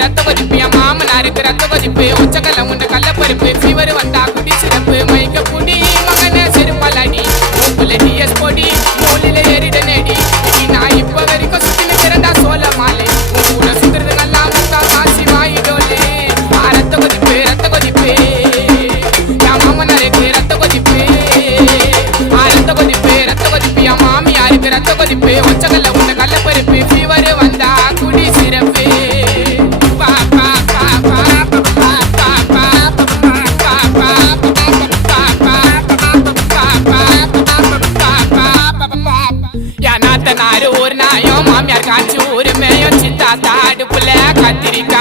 ரத்த கொதிப்பு என் மாமனாருக்கு ரத்த கொதிப்பு உச்சக்கல்ல உண்ட கல்ல பருப்பு ஃபீவர் வந்தா குடி சிறப்பு மயக்க புடி மகன செருப்பாலாடி மூக்குல டிஎஸ் பொடி மூலில ஏறிட நேடி நான் இப்ப வரைக்கும் சுத்தி நிக்கிறண்டா சோழ மாலை கூட சுத்துறது நல்லா முத்தா காசி வாயிடோலே ரத்த கொதிப்பு என் மாமனாருக்கு ரத்த கொதிப்பு என் மாமியாருக்கு ரத்த கொதிப்பு உச்சக்கல்ல உண்ட கல்ல பருப்பு ஃபீவர் வந்தா குடி சிறப்பு ஒரு நாயம் மாமியார் காய்ச்சி ஒரு மேயம் சித்தா தாடுப்புல கத்திரிக்கா